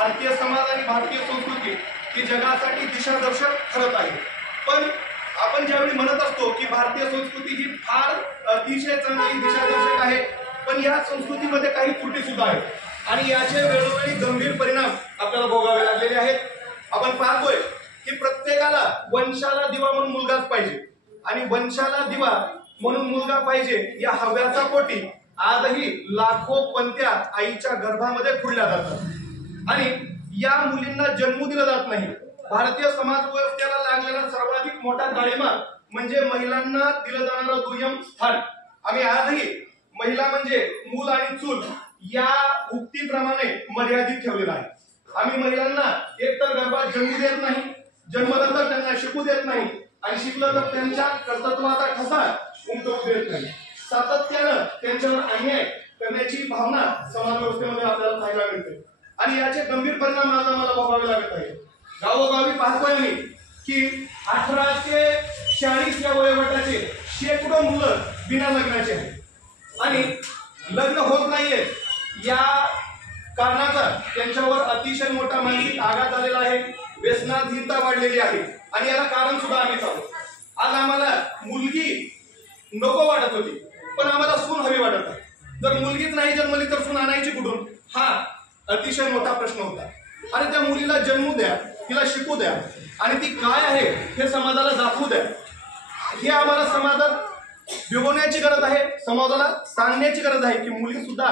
भारतीय समाज आणि भारतीय संस्कृती ही जगासाठी दिशादर्शक ठरत आहे। पण आपण ज्यावेळी म्हणत असतो की भारतीय संस्कृती ही फार अतिशय चांगली दिशादर्शक आहे, पण या संस्कृतीमध्ये काही त्रुटी सुद्धा आहेत आणि याचे वेळोवेळी गंभीर परिणाम आपल्याला भोगावे लागलेले आहेत। आपण पाहतोय की प्रत्येकाला वंशाला दिवा म्हणून मुलगाच पाहिजे आणि वंशाला दिवा म्हणून मुलगा पाहिजे या हव्याचा पोटी आजही लाखो पंत्या आईच्या गर्भामध्ये खुडल्या जातात आणि या मुलींना जन्म दिला जात नाही। भारतीय समाज व्यवस्थेला लागलेला सर्वाधिक मोठा गाळिमा म्हणजे महिलांना दिलं जाणारं दुय्यम स्थान। आम्ही आजही महिला म्हणजे मूल आणि चूल या उक्तीप्रमाणे मर्यादित ठेवलेला आहे। आम्ही महिलांना एकतर गर्भात जन्म देत नाही, जन्मनंतर त्यांना शिकू देत नाही आणि शिकलं तर त्यांच्या कर्तृत्वाचा ठसा उमटवू देत नाही। सातत्यानं त्यांच्यावर अन्याय करण्याची भावना समाज व्यवस्थेमध्ये आपल्याला पाहायला मिळते आणि याचे गंभीर परिणाम आज आम्हाला भोगावे लागत आहेत। गावोगावी पाहतोय आम्ही की 18 ते 40 या वयोगटाचे शेकडो मुलं बिना लग्नाचे आहेत आणि लग्न होत नाहीये या कारणाचा त्यांच्यावर अतिशय मोठा मानसिक आघात झालेला आहे, व्यसनाधीनता वाढलेली आहे आणि याला कारण सुद्धा आम्हीच आहोत। आज आम्हाला मुलगी नको वाटत होती पण आम्हाला सून हवी वाटत आहे। जर मुलगीच नाही जन्मली तर सून आणायची कुठून, हा अतिशय मोठा प्रश्न होता आणि त्या मुलीला जन्म द्या, तिला शिकू द्या आणि ती काय आहे हे समाजाला दाखवू द्या। हे आम्हाला समाजात भिगवण्याची गरज आहे, समाजाला सांगण्याची गरज आहे की मुली सुद्धा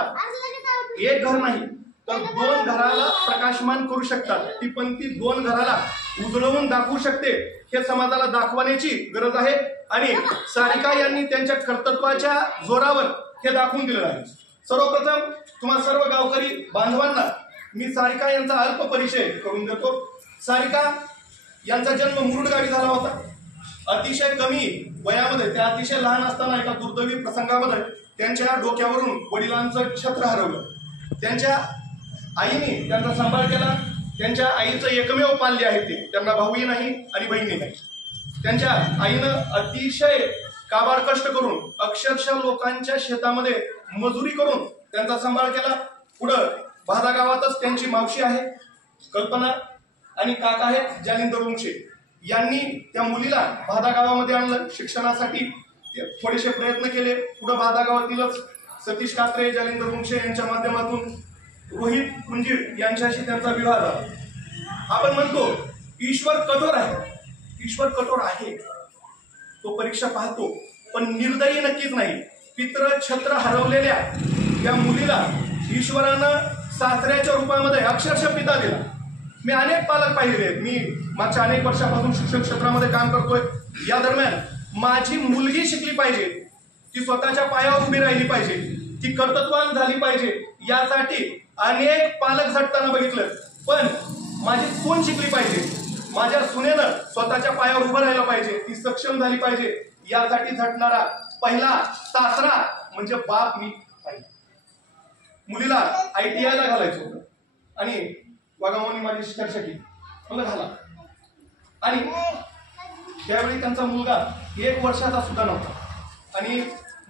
एक घर नाही तर 2 घराला प्रकाशमान करू शकतात, ती पण ती 2 घराला उजळवून दाखवू शकते हे समाजाला दाखवण्याची गरज आहे आणि सारिका यांनी त्यांच्या कर्तृत्वाच्या जोरावर हे दाखवून दिलेलं आहे। सर्वप्रथम तुम्हा सर्व गावकरी बांधवांना मी सारिका यांचा अल्प परिचय करून देतो। सारिका यांचा जन्म मुरुड गावी झाला होता। अतिशय कमी वयामध्ये, त्या अतिशय लहान असताना एका दुर्दैवी प्रसंगामध्ये त्यांच्या डोक्यावरून वडिलांचं छत्र हरवलं। त्यांच्या आईने त्यांचा सांभाळ केला। त्यांच्या आईचं एकमेव पाल्य आहे ते, त्यांना भाऊही नाही आणि बहिणी नाही। त्यांच्या आईनं अतिशय काबाड कष्ट करून अक्षरशः लोकांच्या शेतामध्ये मजुरी करून त्यांचा सांभाळ केला। पुढं भादा गावातच त्यांची मावशी आहे कल्पना आणि काका आहेत जालिंदर वंशे, यांनी त्या मुलीला भादा गावामध्ये आणलं शिक्षणासाठी, थोडेसे प्रयत्न केले। पुढे भादा गावातीलच सतीश कात्रे जालिंदर वंशे यांच्या माध्यमातून रोहित कुंजीर यांच्याशी त्यांचा विवाह झाला। आपण म्हणतो ईश्वर कठोर आहे, ईश्वर कठोर आहे, तो परीक्षा पाहतो पण निर्दयी नक्कीच नाही। पित्र छत्र हरवलेल्या या मुलीला ईश्वरानं सासऱ्याच्या रूपामध्ये अक्षरशः पिता दिला। मी अनेक पालक पाहिलेले आहेत, मी मागच्या अनेक वर्षापासून शिक्षण क्षेत्रामध्ये काम करतोय। या दरम्यान माझी मुलगी शिकली पाहिजे, ती स्वतःच्या पायावर उभी राहिली पाहिजे, ती कर्तृत्ववान झाली पाहिजे यासाठी अनेक पालक झटताना बघितलं, पण माझी सून शिकली पाहिजे, माझ्या सुनेनं स्वतःच्या पायावर उभं राहायला पाहिजे, ती सक्षम झाली पाहिजे यासाठी झटणारा पहिला सासरा म्हणजे बाप मी आहे। मुलीला ITI ला घालायचं होतं आणि वाघामोनी माझी चर्चा केली, मला घाला आणि त्यावेळी त्यांचा मुलगा 1 वर्षाचा सुद्धा नव्हता आणि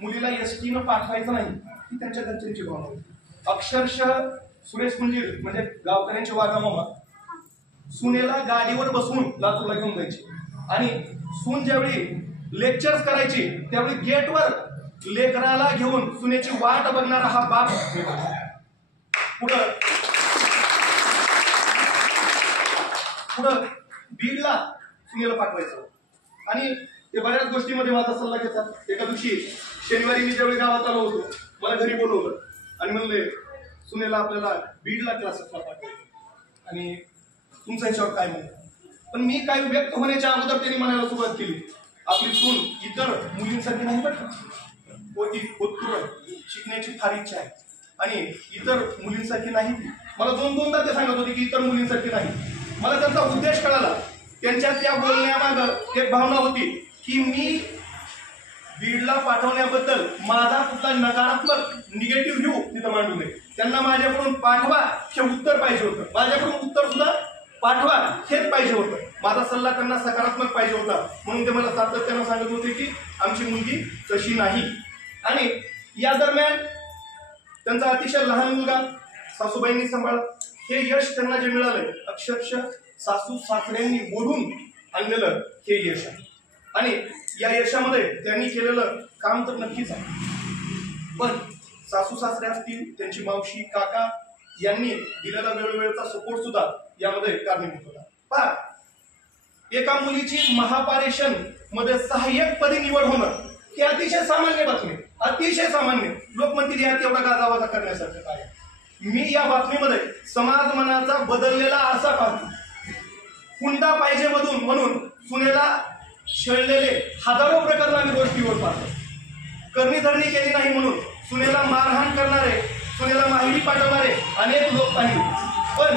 मुलीला ST न पाठवायचं नाही ही त्यांच्या घरच्यांची भावना होती। अक्षरशः सुरेश कुंजीर म्हणजे गावकऱ्यांचे वाघामामा सुनेला गाडीवर बसवून लातूरला घेऊन जायचे आणि सून ज्यावेळी लेक्चर्स करायची त्यावेळी गेटवर लेकराला घेऊन सुनेची वाट बघणारा हा बाप पुढं बीडला सुनेला पाठवायचं आणि ते बऱ्याच गोष्टीमध्ये माझा सल्ला घेतात। एका दिवशी शनिवारी मी ज्यावेळी गावात आलो होतो मला घरी बोलवलं आणि म्हणले सुनेला आपल्याला बीडला क्लासेसला पाठवायचं आणि तुमचं याच्यावर काय म्हणणं। पण मी काय व्यक्त होण्याच्या अगोदर त्यांनी म्हणायला सुरुवात केली, आपली सून इतर मुलींसाठी नाही बरं, शिकण्याची फार इच्छा आहे आणि इतर मुलींसाठी नाही। मला 2-2दा ते सांगत होते की इतर मुलींसाठी नाही। मला त्यांचा उद्देश कळाला, त्यांच्या त्या बोलण्यामागं एक भावना होती की मी बीडला पाठवण्याबद्दल माझा कुठला नकारात्मक निगेटिव्ह व्ह्यू तिथं मांडू नये, त्यांना माझ्याकडून पाठवा हे उत्तर पाहिजे होतं, माझ्याकडून उत्तर सुद्धा पाठवा हेच पाहिजे होतं, माझा सल्ला त्यांना सकारात्मक पाहिजे होता। म्हणून ते मला सातत्यानं सांगत होते की आमची मुलगी तशी नाही। आणि या दरम्यान त्यांचा अतिशय लहान मुलगा सासूबाईंनी सांभाळला, हे यश त्यांना जे मिळालंय अक्षरशः सासू सासऱ्यांनी बोलून आणलेलं हे यश आहे. आणि या यशामध्ये त्यांनी केलेलं काम तर नक्कीच आहे, पण सासू सासरे असतील, त्यांची मावशी काका यांनी दिलेला वेळोवेळचा सपोर्ट सुद्धा यामध्ये कारणीभूत होता. पहा, एका मुलीची महापारेषण मध्ये सहाय्यक पदी निवड होणं ही अतिशय सामान्य बातमी, अतिशय सामान्य. लोक म्हणतील यात एवढा गाजावाजा करण्यासारखं काय. मी या बातमीमध्ये समाज मनाचा बदललेला आरसा पाहतो. हुंडा पाहिजे म्हणून सुनेला छळलेले हजारो प्रकरण आम्ही रोज टीव्हीवर पाहतो. करणी केली नाही म्हणून सुनेला मारहाण करणारे, सुनेला माहिती पाठवणारे अनेक लोक पाहिले. पण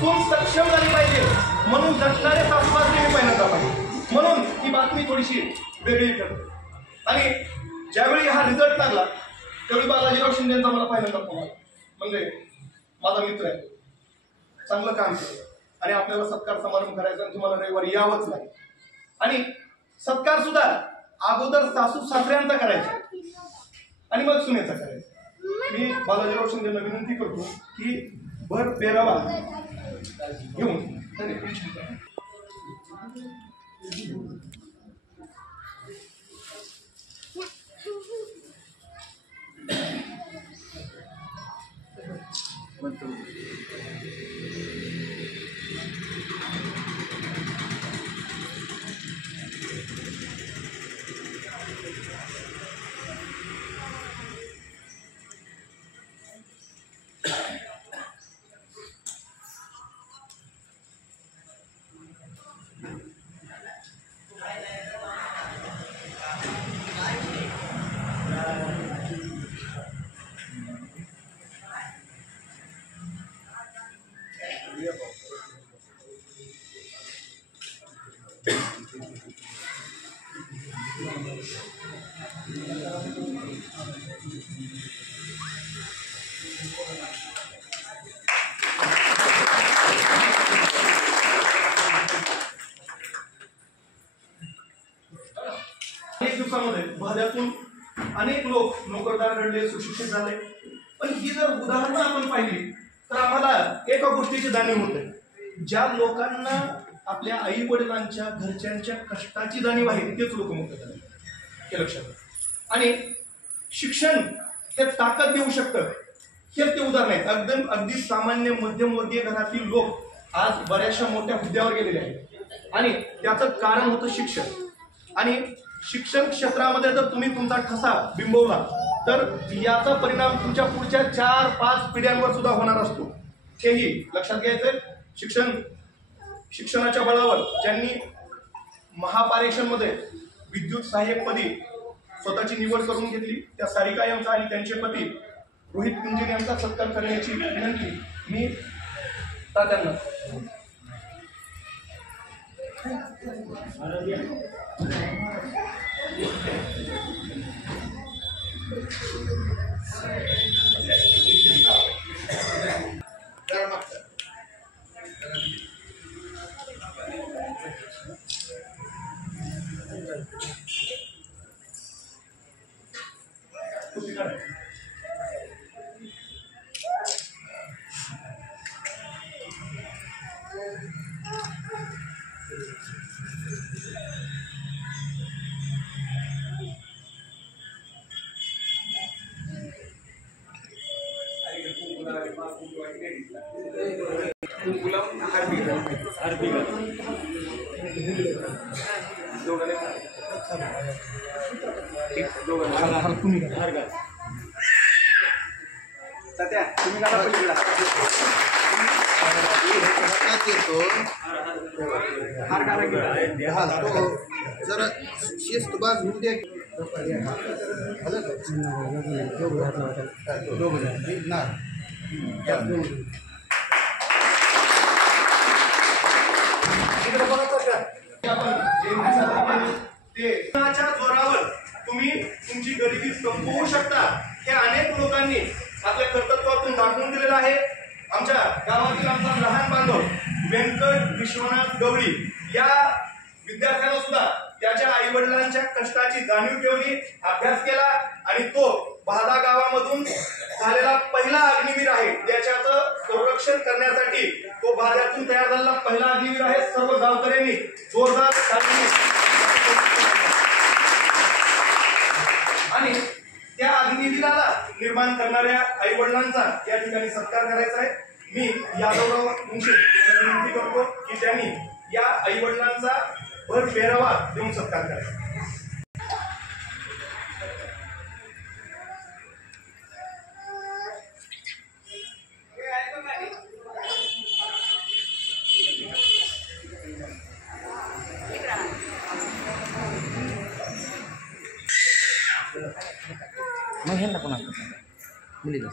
सून सक्षम झाली पाहिजे म्हणून झटणारे सासू-सासरे मी पहिल्यांदा पाहिले. म्हणून ही बातमी थोडीशी वेगळी ठरते. आणि ज्यावेळी हा रिझल्ट लागला त्यावेळी बालाजीराव शिंदेचा मला पहिल्यांदा फोन आला. म्हणजे माझा मित्र आहे, चांगलं काम केलं आणि आपल्याला सत्कार समारंभ करायचा आणि तुम्हाला रविवारी यावंच लागेल. आणि सत्कार सुद्धा अगोदर सासू सासऱ्यांचा करायचा आणि मग सुनेचा करायचा. मी बालाजीराव शिंदेला विनंती करतो की भर पेरावा घेऊन अनेक दिवसामध्ये भाद्यातून अनेक लोक नोकरदार घडले, सुशिक्षित झाले. पण ही जर उदाहरणं आपण पाहिली तर आम्हाला एका गोष्टीची जाणीव होते. ज्या लोकांना आपल्या आई वडिलांच्या घरच्यांच्या कष्टाची जाणीव आहे तेच लोक मोठे झाले, हे लक्षात. आणि शिक्षण हे ताकद देऊ शकतं हेच ते उदाहरण आहेत. अगदी सामान्य मध्यमवर्गीय घरातील लोक आज बऱ्याचशा मोठ्या हुद्द्यावर गेलेले आहेत आणि त्याचं कारण होतं शिक्षण. आणि शिक्षण क्षेत्रामध्ये जर तुम्ही तुमचा ठसा बिंबवला तर याचा परिणाम तुमच्या पुढच्या 4-5 पिढ्यांवर सुद्धा होणार असतो, हेही लक्षात घ्यायचं. शिक्षणाच्या बळावर ज्यांनी महापारेषणमध्ये विद्युत सहाय्यकपदी स्वतःची निवड करून घेतली त्या सारिका यांचा आणि त्यांचे पती रोहित कुंजीर यांचा सत्कार करण्याची विनंती मी तात्यांना. जरा शिस्त बाजू द्या. जोरावर तुम्ही तुमची गरिबी संपवू शकता हे अनेक लोकांनी आपल्या कर्तृत्वातून दाखवून दिलेलं आहे. आमच्या गावातील आमचा लहान बांधव व्यंकट विश्वनाथ गवळी या विद्यार्थ्याला सुद्धा त्याच्या आई वडिलांच्या कष्टाची जाणीव ठेवली, अभ्यास केला आणि तो भादा गावामधून झालेला पहिला अग्निवीर आहे, त्याच्याचं संरक्षण करण्यासाठी तो भाद्यातून तयार झालेला पहिला अग्निवीर आहे. सर्व गावकऱ्यांनी जोरदार ताली आणि त्या अग्निवीराला निर्माण करणाऱ्या आई वडिलांचा या ठिकाणी सत्कार करायचा आहे. मी यादवराव मुंशे यांना विनंती करतो की त्यांनी या आई वडिलांचा भर पेहरावा देऊन सत्कार करायचा. मग ह्यांना पण मुलीला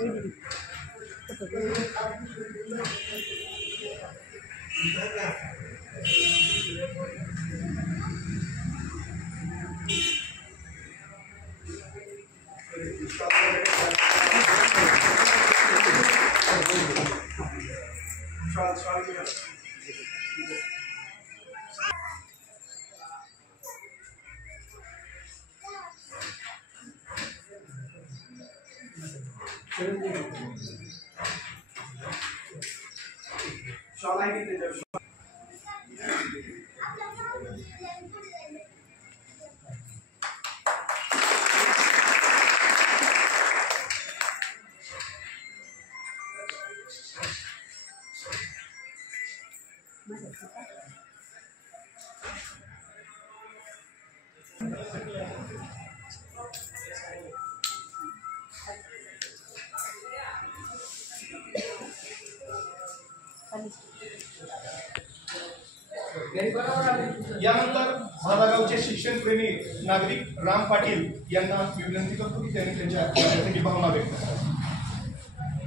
यानंतर भादागावचे शिक्षणप्रेमी नागरिक राम पाटील यांना मी विनंती करतो की त्यांनी त्यांच्या भावना व्यक्त करावी.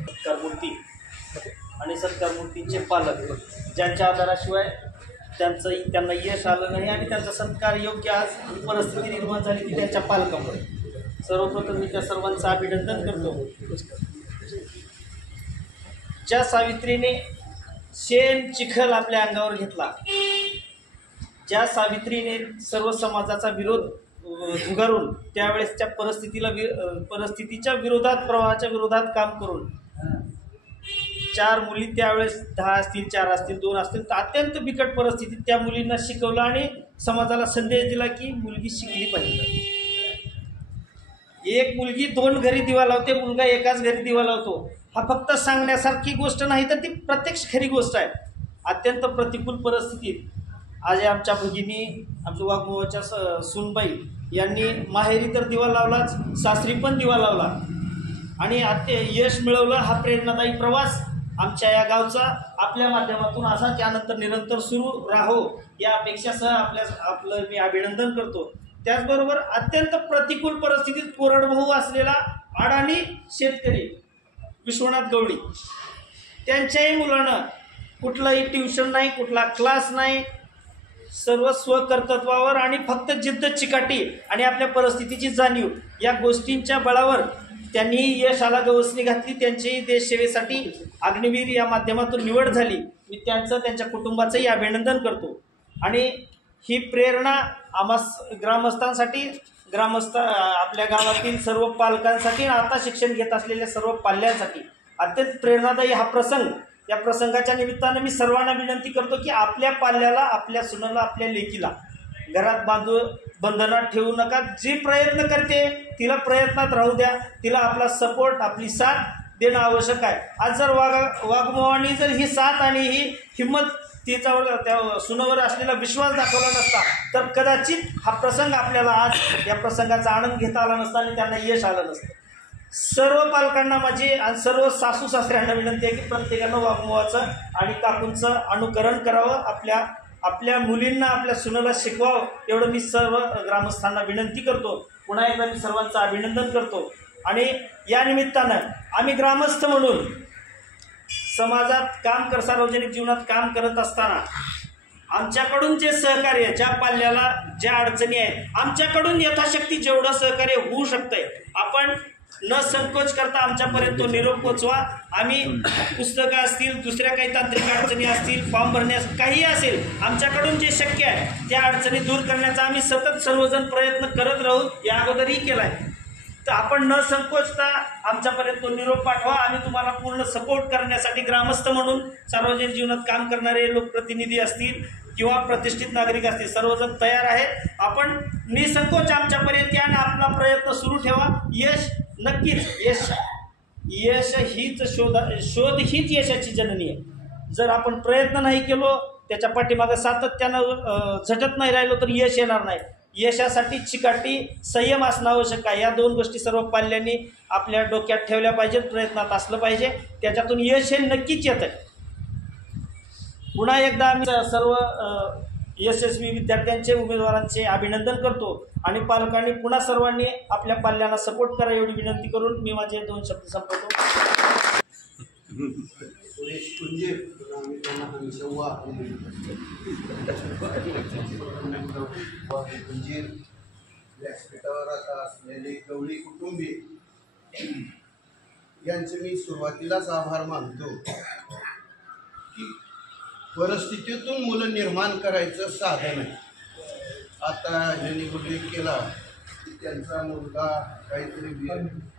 सत्कारमूर्ती आणि सत्कारमूर्तींचे पालक ज्यांच्या आधाराशिवाय त्यांना यश आलं नाही आणि त्यांचा सत्कार योग्य आज परिस्थिती निर्माण झाली ती त्यांच्या पालकामुळे. सर्वप्रथम मी त्या सर्वांचं अभिनंदन करतो. ज्या सावित्रीने शेण चिखल आपल्या अंगावर घेतला, ज्या सावित्रीने सर्व समाजाचा विरोध झुगारून त्यावेळेस त्या परिस्थितीच्या विरोधात, प्रवाहाच्या विरोधात काम करून 4 मुली त्यावेळेस 10 असतील, 4 असतील, 2 असतील, तर अत्यंत बिकट परिस्थितीत त्या मुलींना शिकवलं आणि समाजाला संदेश दिला की मुलगी शिकली पाहिजे. एक मुलगी 2 घरी दिवा लावते, मुलगा एकाच घरी दिवा लावतो, हा फक्त सांगण्यासारखी गोष्ट नाही तर ती प्रत्यक्ष खरी गोष्ट आहे. अत्यंत प्रतिकूल परिस्थितीत आज आमच्या भगिनी, आमच्या वाघमोहाच्या सूनबाई यांनी माहेरी तर दिवा लावलाच, सासरी पण दिवा लावला आणि यश मिळवलं. हा प्रेरणादायी प्रवास आमच्या या गावचा आपल्या माध्यमातून असा त्यानंतर निरंतर सुरू राहो या अपेक्षासह आपलं मी अभिनंदन करतो. त्याचबरोबर अत्यंत प्रतिकूल परिस्थितीत कोरडभाऊ असलेला अडाणी शेतकरी विश्वनाथ गवळी, त्यांच्याही मुलानं कुठलाही ट्युशन नाही, कुठला क्लास नाही, सर्व स्वकर्तृत्वावर आणि फक्त जिद्द, चिकाटी आणि आपल्या परिस्थितीची जाणीव या गोष्टींच्या बळावर त्यांनी यशाला गवसणी घातली. त्यांची देशसेवेसाठी अग्निवीर या माध्यमातून निवड झाली. मी त्यांच्या कुटुंबाचंही अभिनंदन करतो आणि ही प्रेरणा आम्हा ग्रामस्थांसाठी, आपल्या गावातील सर्व पालकांसाठी, आता शिक्षण घेत असलेल्या सर्व पाल्यांसाठी अत्यंत प्रेरणादायी हा प्रसंग. या प्रसंगाच्या निमित्तानं मी सर्वांना विनंती करतो की आपल्या पाल्याला, आपल्या सुनाला, आपल्या लेकीला घरात बंधनात ठेवू नका. जी प्रयत्न करते तिला प्रयत्नात राहू द्या, तिला आपला सपोर्ट, आपली साथ देणं आवश्यक आहे. आज जर वाघमोहाने जर ही साथ आणि ही हिंमत तिच्यावर, त्या सुनावर असलेला विश्वास दाखवला नसता तर कदाचित हा प्रसंग आपल्याला आज या प्रसंगाचा आनंद घेता आला नसता आणि त्यांना यश आलं नसतं. सर्व पालकांना माझी आणि सर्व सासू सासऱ्यांना विनंती आहे की प्रत्येकानं वाघमोहाचं आणि काकूंचं अनुकरण करावं, आपल्या मुलींना, आपल्या सुनाला शिकवावं, एवढं मी सर्व ग्रामस्थांना विनंती करतो. पुन्हा एकदा मी सर्वांचं अभिनंदन करतो आणि या निमित्तानं आम्ही ग्रामस्थ म्हणून समाजात सार्वजनिक जीवनात काम करत असताना आमच्याकडून जे सहकार्य, ज्या पाल्याला ज्या अडचणी आहेत, आमच्याकडून यथाशक्ती जेवढं सहकार्य होऊ शकतंय आपण न संकोच करता आमच्यापर्यंत तो निरोप पोचवा. आम्ही पुस्तकं असतील, दुसऱ्या काही तांत्रिक अडचणी असतील, फॉर्म भरण्यास काही असेल, आमच्याकडून जे शक्य आहे त्या अडचणी दूर करण्याचा आम्ही सतत सर्वजण प्रयत्न करत राहू. या अगोदरही केला आहे. तर आपण न संकोचता आमच्यापर्यंत तो निरोप पाठवा. आम्ही तुम्हाला पूर्ण सपोर्ट करण्यासाठी ग्रामस्थ म्हणून सार्वजनिक जीवनात काम करणारे लोकप्रतिनिधी असतील किंवा प्रतिष्ठित नागरिक असतील सर्वजण तयार आहेत. आपण निसंकोच आमच्यापर्यंत या आणि आपला प्रयत्न सुरू ठेवा. यश नक्कीच यश हीच शोध हीच यशाची जननी आहे. जर आपण प्रयत्न नाही केलो, त्याच्या पाठीमागं सातत्यानं झटत नाही राहिलो तर यश येणार नाही. यशासाठी चिकाटी संयम असणं आवश्यक आहे. या दोन गोष्टी सर्व पाल्यांनी आपल्या डोक्यात ठेवल्या पाहिजेत, प्रयत्नात असलं पाहिजे. त्याच्यातून यश हे नक्कीच येत आहे. पुन्हा एकदा आम्ही सर्व यशस्वी विद्यार्थ्यांचे उमेदवारांचे अभिनंदन करतो आणि पालकांनी पुन्हा सर्वांनी आपल्या पाल्यांना सपोर्ट करा एवढी विनंती करून मी माझे 2 शब्द संपवतो. सुरेश कुंजे आम्ही त्यांना हमेशा कुंजीर व्यासपीठावर आता असलेले गवळी कुटुंबीय यांचे मी सुरुवातीलाच आभार मानतो की परिस्थितीतून मुलं निर्माण करायचं साधन आहे. आता ज्यांनी उल्लेख केला की त्यांचा मुलगा काहीतरी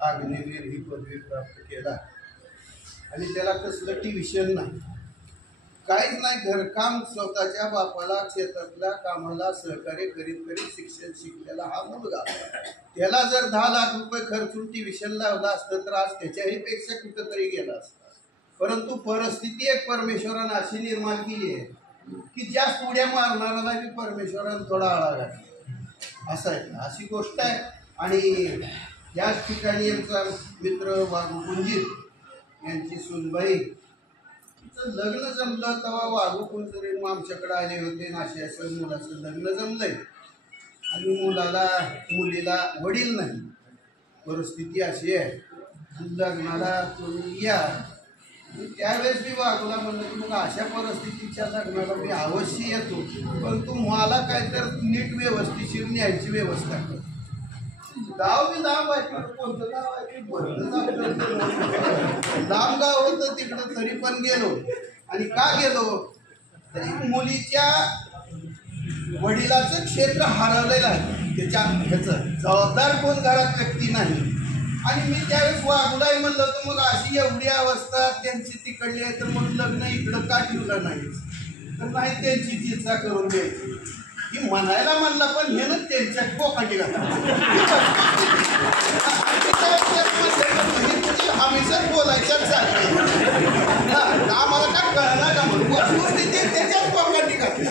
अग्निवीर ही पदवी प्राप्त केला आणि त्याला कसलं ट्युशन नाही, काहीच नाही, घरकाम स्वतःच्या बापाला शेतातल्या कामाला सहकार्य करीत करीत शिक्षण शिकलेला हा मुलगा, त्याला जर 10 लाख रुपये खर्चून ट्युशन लावला असतं तर आज त्याच्याही पेक्षा कुठंतरी गेला असता. परंतु परिस्थिती एक परमेश्वरानं अशी निर्माण केली आहे की जास्त उड्या मारणाऱ्याला बी परमेश्वरानं थोडा आळा घातला, असं आहे, अशी गोष्ट आहे. आणि याच ठिकाणी आमचा मित्र वाघू कुंजीर यांची सुनबाई, तिचं लग्न जमलं तेव्हा वाघू कुंजीर आमच्याकडे आले होते. असं मुलाचं लग्न जमलंय आणि मुलीला वडील नाही, परिस्थिती अशी आहे, लग्नाला तुम्ही या. त्यावेळेस मी वाघूला म्हणलं की मग अशा परिस्थितीच्या लग्नाला मी अवश्य येतो, परंतु मला काय तर नीट व्यवस्थिशीर न्यायची व्यवस्था कर. गाव बी लांब आहे, कोणतं गाव आहे लांब गाव होतं तिकडं, तरी पण गेलो. आणि का गेलो तरी मुलीच्या वडिलाचं क्षेत्र हरवलेलं आहे, त्याच्या ह्याचं जबाबदार कोण घरात व्यक्ती नाही. आणि मी त्यावेळेस वाघुलाही म्हणलं होतं मग अशी एवढी अवस्था त्यांची तिकडली आहे तर मग लग्न इकडं का ठेवलं नाही, तर नाही त्यांची चिंता करून द्यायची की म्हणायला म्हणला, पण हे ना त्यांच्या पोकाटी घाला हमेशाच बोलायच्याच आम्हाला काय कळणार का म्हणून ते त्याच्याच पोकाटी घातली.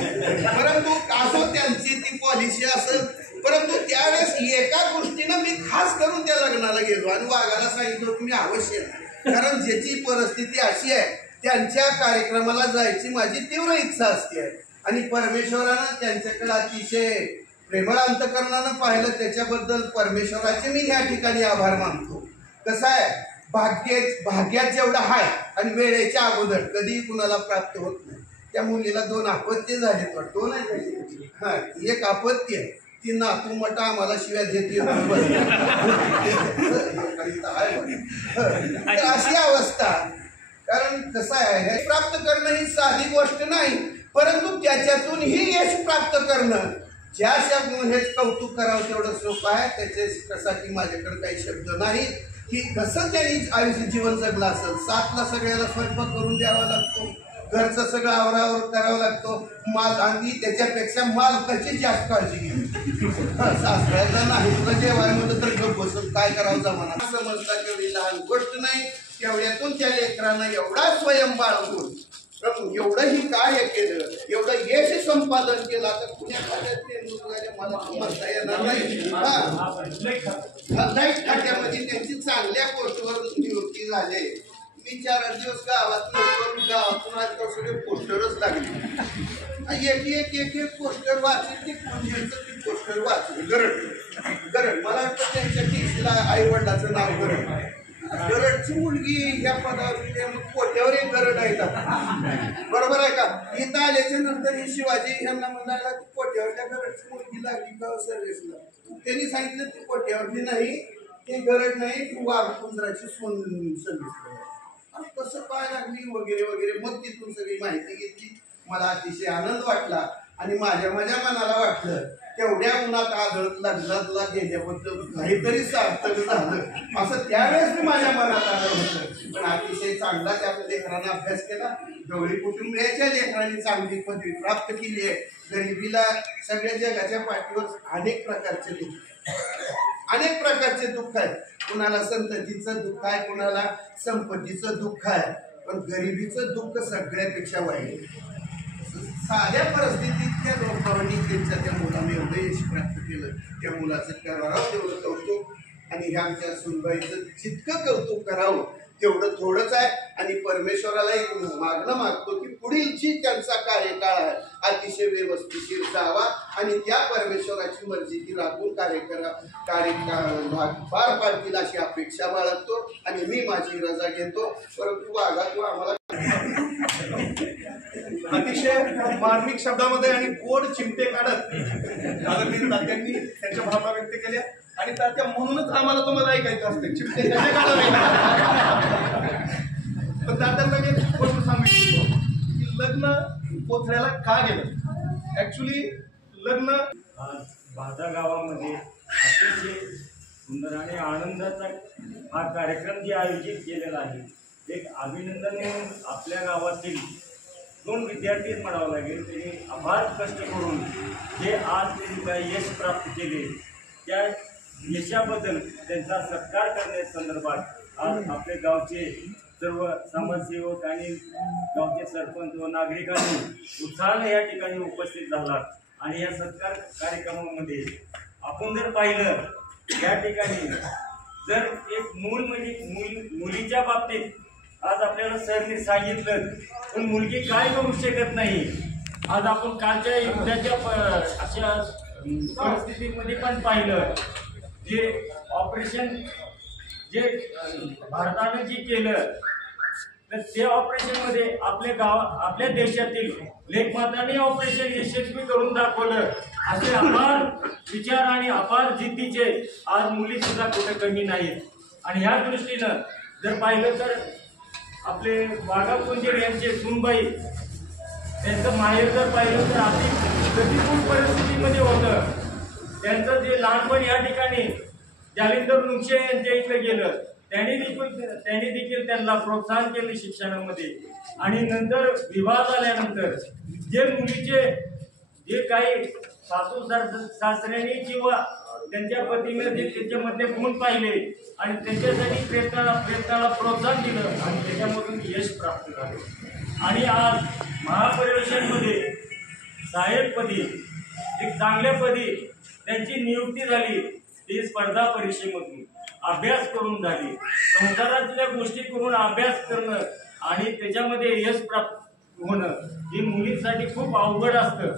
परंतु असो त्यांची ती पॉलिसी असेल, परंतु त्यावेळेस एका गोष्टीनं मी खास करून त्या लग्नाला गेलो आणि वाघाला सांगितलं की मी अवश्य, कारण ज्याची परिस्थिती अशी आहे त्यांच्या कार्यक्रमाला जायची माझी तीव्र इच्छा असते. आणि परमेश्वरानं त्यांच्याकडे अतिशय प्रेमळ अंतकरणानं पाहिलं, त्याच्याबद्दल परमेश्वराचे मी या ठिकाणी आभार मानतो. कसं आहे, भाग्यात जेवढं आहे आणि वेळेच्या अगोदर कधी कुणाला प्राप्त होत नाही. त्या मुलीला 2 अपत्य झाले, 2 आहे हां, एक अपत्य आहे, ती नातू मटा आम्हाला शिव्या देते. अशी अवस्था, कारण कसं आहे हे प्राप्त करणं ही साधी गोष्ट नाही, परंतु त्याच्यातूनही यश प्राप्त करणं ज्या हेच कौतुक करावं तेवढं सोपं आहे. त्याच्यासाठी माझ्याकडे काही शब्द नाही की कसं त्यांनी आयुष्य जीवन जगलं असेल. 7ला सगळ्याला स्वयंपाक करून द्यावा लागतो, घरचं सगळं आवरावर करावं लागतो, माल आणि त्याच्यापेक्षा मालकाची जास्त काळजी घ्यावी. सासऱ्याला नाही तुला जेवाय म्हणलं तर गप बसून काय करावं जमाना समजता तेवढी लहान गोष्ट नाही. तेवढ्यातून त्या लेकरानं एवढा स्वयं बाळगून एवढं ही कार्य केलं, एवढं यश संपादन केलं. आता पुण्या खात्यात मला म्हणता येणार नाही. लाईट खात्यामध्ये त्यांची चांगल्या पोस्टवर नियुक्ती झाली. मी 4 दिवस गावातून सगळे पोस्टरच लागले. एक पोस्टर वाचले, ते पोस्टर वाचले. गरड मला वाटतं त्यांच्या टीसीला आई वडिलाचं नाव गरड. गरडची मुलगी ह्या पदावर पोट्यावर एक गरड आहे का, बरोबर आहे का. इथं आल्याच्या नंतर ही शिवाजी यांना म्हणाला की पोट्यावरच्या गरडची मुलगी लागली का सर्व्हिसला. त्यांनी सांगितलं ती पोट्यावरली नाही, ती गरड नाही, ती वाघकुंजराची सर्व्हिस कसं काय लागली वगैरे वगैरे. मग तिथून सगळी माहिती घेतली. मला अतिशय आनंद वाटला आणि माझ्या मनाला वाटलं तेवढ्या उन्हात आदळत लग्नाला गेल्याबद्दल काहीतरी सार्थक झालं असं त्यावेळेस मी माझ्या मनात आलं होतं. पण अतिशय चांगला त्या लेकरांना अभ्यास केला. गवळी कुटुंबियाच्या लेकरांनी चांगली पदवी प्राप्त केली आहे. गरिबीला सगळ्या जगाच्या पाठीवर अनेक प्रकारचे दुःख आहे. कुणाला संततीचं दुःख आहे, कुणाला संपत्तीचं दुःख आहे, पण गरिबीचं दुःख सगळ्यापेक्षा वाईट. साध्या परिस्थितीत त्या लोकांनी त्यांच्या त्या मुलाने एवढं यश प्राप्त केलं. त्या मुलाचं करावं तेवढं कौतुक, आणि हे आमच्या सुनबाईचं जितकं कौतुक करावं तेवढं थोडंच आहे. आणि परमेश्वराला एक मागणं मागतो की पुढील जी त्यांचा कार्यकाळ आहे अतिशय व्यवस्थित जावा, आणि त्या परमेश्वराची मर्जी ती राखून कार्यकाळ पार पाडतील अशी अपेक्षा बाळगतो. आणि मी माझी रजा घेतो. परंतु वाघा तू आम्हाला अतिशय मार्मिक शब्दामध्ये आणि गोड चिमटे काढत आदरणीय तात्यांनी त्यांच्या भावना व्यक्त केल्या. आणि तात्या म्हणूनच आम्हाला तुम्हाला ऐकायचं असते चिमटे कसे काढावे. पण तात्यांना मी एक गोष्ट सांगू इच्छितो की लग्न पोथऱ्याला का गेलं. ऍक्च्युली लग्न भादा गावामध्ये अतिशय सुंदर आणि आनंदाचा हा कार्यक्रम जे आयोजित केलेला आहे. एक अभिनंदन म्हणून आपल्या गावातील 2 विद्यार्थी म्हणावं लागेल, त्यांनी अपार कष्ट करून जे आज त्यांनी काही यश प्राप्त केले, त्या यशाबद्दल त्यांचा सत्कार करण्यासंदर्भात आज आपले गावचे सर्व समाजसेवक आणि गावचे सरपंच व नागरिकांनी उत्साहाने या ठिकाणी उपस्थित झालात. आणि या सत्कार कार्यक्रमामध्ये आपण जर पाहिलं या ठिकाणी जर एक मूल म्हणजे मुलीच्या बाबतीत आज आपल्याला सरने सांगितलं, पण मुलगी काय करू शकत नाही. आज आपण कालच्या युद्धाच्या अशा परिस्थितीमध्ये पण पाहिलं, जे ऑपरेशन जे भारतानं जे केलं, तर त्या ऑपरेशनमध्ये आपल्या देशातील लेखमातांनी ऑपरेशन यशस्वी करून दाखवलं. असे अपार विचार आणि अपार जिद्दीचे आज मुली सुद्धा कुठे कमी नाहीत. आणि ह्या दृष्टीनं जर पाहिलं तर आपले वाघा कुंजीर यांचे सुनबाई, त्यांचं माहेर जर पाहिलं तर अति प्रतिकूल परिस्थितीमध्ये होतं. त्यांचं जे लहानपण या ठिकाणी जालिंदर नुक्षे यांच्या इथं गेलं, त्यांनी देखील त्यांना प्रोत्साहन केले शिक्षणामध्ये. आणि नंतर विवाह झाल्यानंतर जे मुलीचे जे काही सासऱ्यांनी किंवा त्यांच्या पतीने जे त्याच्यामधले गुण पाहिले आणि त्याच्यासाठी प्रयत्नाला प्रोत्साहन दिलं आणि त्याच्यामधून यश प्राप्त झाले. आणि आज महापरिवेशनमध्ये साहेबपदी एक चांगल्यापदी त्यांची नियुक्ती झाली. ती स्पर्धा परीक्षेमधून अभ्यास करून झाली. संसारातल्या गोष्टी करून अभ्यास करणं आणि त्याच्यामध्ये यश प्राप्त होणं हे मुलींसाठी खूप अवघड असतं,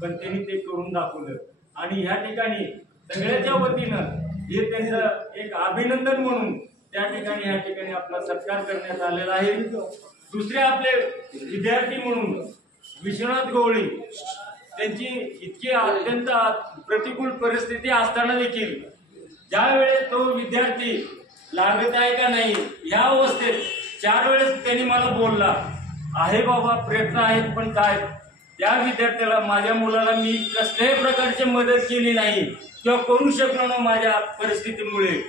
पण त्यांनी ते करून दाखवलं. आणि ह्या ठिकाणी सगळ्याच्या वतीनं हे त्यांचं एक अभिनंदन म्हणून त्या ठिकाणी आपला सत्कार करण्यात आलेला आहे. दुसरे आपले विद्यार्थी म्हणून विश्वनाथ गवळी, त्यांची इतकी अत्यंत प्रतिकूल परिस्थिती असताना देखील ज्या वेळेस तो विद्यार्थी लागत आहे का नाही या अवस्थेत 4 वेळेस त्यांनी मला बोलला, आहे बाबा प्रयत्न आहेत, पण काय त्या विद्यार्थ्याला माझ्या मुलाला मी कसल्याही प्रकारची मदत केली नाही किंवा करू शकलो ना माझ्या परिस्थितीमुळे,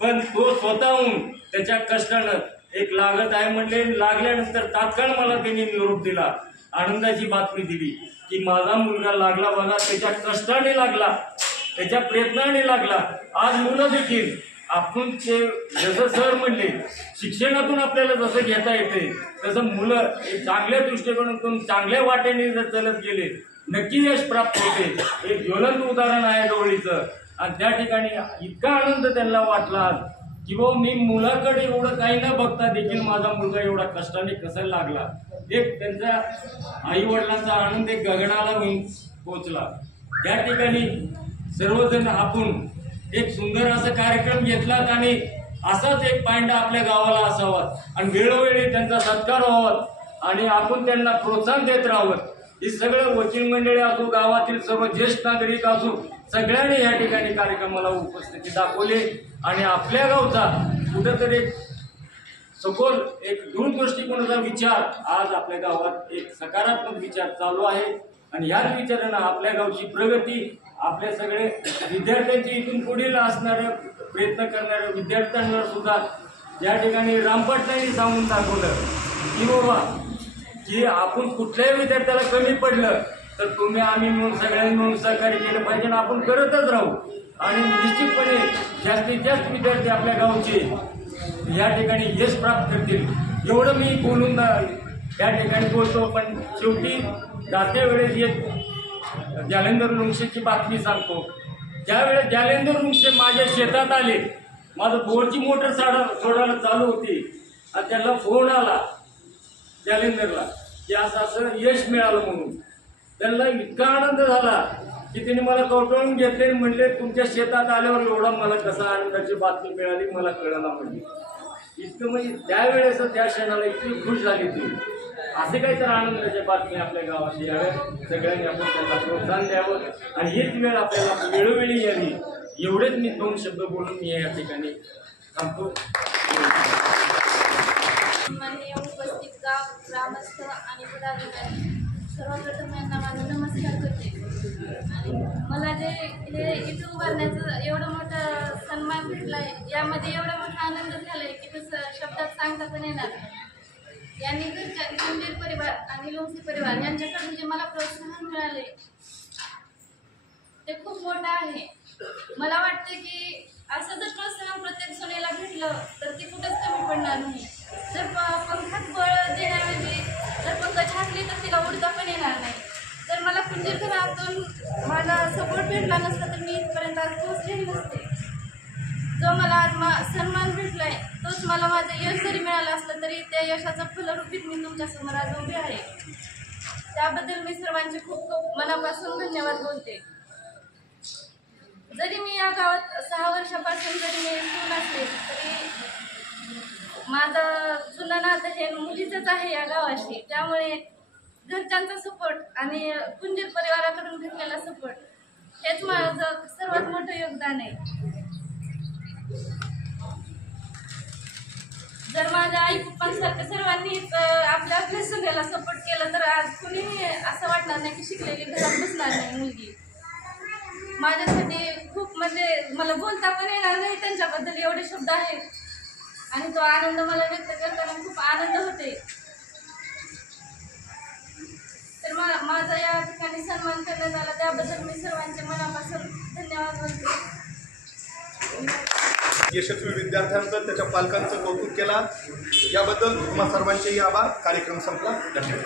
पण तो स्वतःहून त्याच्या कष्टानं एक लागत आहे म्हणले. लागल्यानंतर तात्काळ मला त्यांनी निरोप दिला, आनंदाची बातमी दिली की माझा मुलगा लागला बघा, त्याच्या कष्टाने लागला, त्याच्या प्रयत्नाने लागला. आज मुलं देखील आपण ते जसं सर म्हणले शिक्षणातून आपल्याला जसं घेता येते तसं मुलं एक चांगल्या दृष्टिकोनातून चांगल्या वाटेने जर चालत गेले नक्की यश प्राप्त होते. एक ज्वलंत उदाहरण आहे गवळीचं. आणि त्या ठिकाणी इतका आनंद त्यांना वाटला की बाबा मी मुलाकडे एवढं काही न बघता देखील माझा मुलगा एवढा कष्टाने कसा लागला. एक त्यांचा आई वडिलांचा आनंद एक गगनाला पोचला. त्या ठिकाणी सर्वजण आपण एक सुंदर असा कार्यक्रम घेतलात आणि असाच एक पायंडा आपल्या गावाला असावा आणि वेळोवेळी त्यांचा सत्कार व्हावा आणि आपण त्यांना प्रोत्साहन देत राहावं. हे सगळं वकील मंडळी असो, गावातील सर्व ज्येष्ठ नागरिक असो, सगळ्यांनी या ठिकाणी कार्यक्रमाला उपस्थिती दाखवली आणि आपल्या गावचा कुठेतरी सखोल एक दूरदृष्टिकोनाचा विचार आज आपल्या गावात एक सकारात्मक विचार चालू आहे. आणि ह्याच विचारानं आपल्या गावची प्रगती आपले सगळे विद्यार्थ्यांचे इथून पुढील असणारे प्रयत्न करणाऱ्या विद्यार्थ्यांना सुद्धा या ठिकाणी रामपाटलांनी सांगून दाखवलं की बाबा की आपण कुठल्याही विद्यार्थ्याला कमी पडलं तर तुम्ही आम्ही मिळून सगळ्यांनी मिळून सहकार्य केलं पाहिजे आणि आपण करतच राहू आणि निश्चितपणे जास्तीत जास्त विद्यार्थी आपल्या गावचे या ठिकाणी यश प्राप्त करतील एवढं मी बोलून या ठिकाणी बोलतो. पण शेवटी जाते वेळेस एक जालेंदर लुंगशेची बातमी सांगतो. ज्यावेळेस जालेंदर लुंगशे माझ्या शेतात आले, माझं बोरची मोटर सोडायला चालू होती आणि त्याला फोन आला जालेंदरला की असं यश मिळालं म्हणून. त्यांना इतका आनंद झाला की त्यांनी मला कवटाळून घेतले आणि म्हणले तुमच्या शेतात आल्यावर एवढा मला कसा आनंदाची बातमी मिळाली मला कळायला म्हणली. इतकं म्हणजे त्यावेळेस त्या क्षणाला इतकी खुश झाली ती. असे काहीतरी आनंदाच्या बातमी आपल्या गावात याव्या, सगळ्यांनी आपण त्याला प्रोत्साहन द्यावं आणि हीच वेळ आपल्याला वेळोवेळी यावी. एवढेच मी 2 शब्द बोलून मी या ठिकाणी थांबतो. माननीय उपस्थित गाव ग्रामस्थ आणि पदाधिकारी सर्वप्रथम यांना माझा नमस्कार करते. आणि मला जे हे इथं उभारण्याचं एवढं मोठं सन्मान भेटलाय, यामध्ये एवढा मोठा आनंद झालाय की तसं शब्दात सांगता पण येणार नाही. यांनी कुंजीर परिवार आणि लोंगसे परिवार यांच्याकडून जे मला प्रोत्साहन मिळाले ते खूप मोठं आहे. मला वाटते की असं जर प्रोत्साहन प्रत्येक सुनेला भेटलं तर ती कुठंच कमी पडणार नाही. जर पंखात बळ देण्याऐवजी जर पंख छाटली तर तिला उडता पण येणार नाही. तर मला कुंजीर घरातून मला सपोर्ट भेटला नसता तर मी इथपर्यंत आज पोहोचलेली नसते. जो मला आज सन्मान भेटलाय तोच मला माझं यश जरी मिळालं असलं तरी त्या यशाचं फलरूपीत मी तुमच्यासमोर आज उभी आहे. त्याबद्दल मी सर्वांचे खूप खूप मनापासून धन्यवाद बोलते. जरी मी या गावात 6 वर्षापासून जरी मी सून असले तरी माझं जुनं नातं हे मुलीचंच आहे या गावाशी. त्यामुळे घरच्यांचा सपोर्ट आणि कुंजीर परिवाराकडून भेटलेला सपोर्ट हेच माझं सर्वात मोठं योगदान आहे. जर माझ्या आई पप्पांसारखं सर्वांनीच आपल्या आपल्या सुनेला सपोर्ट केलं तर आज कुणी असं वाटणार नाही की शिकलेली घरात बसणार नाही मुलगी. माझ्यासाठी खूप म्हणजे मला बोलता पण येणार नाही त्यांच्याबद्दल एवढे शब्द आहेत आणि तो आनंद मला व्यक्त करताना खूप आनंद होते. तर माझा या ठिकाणी सन्मान करण्यात आला त्याबद्दल मी सर्वांचे मनापासून धन्यवाद बोलते. यशस्वी विद्यार्थ्यांचं त्याच्या पालकांचं कौतुक केला याबद्दल तुम्हा सर्वांचेही आभार. कार्यक्रम संपला. धन्यवाद.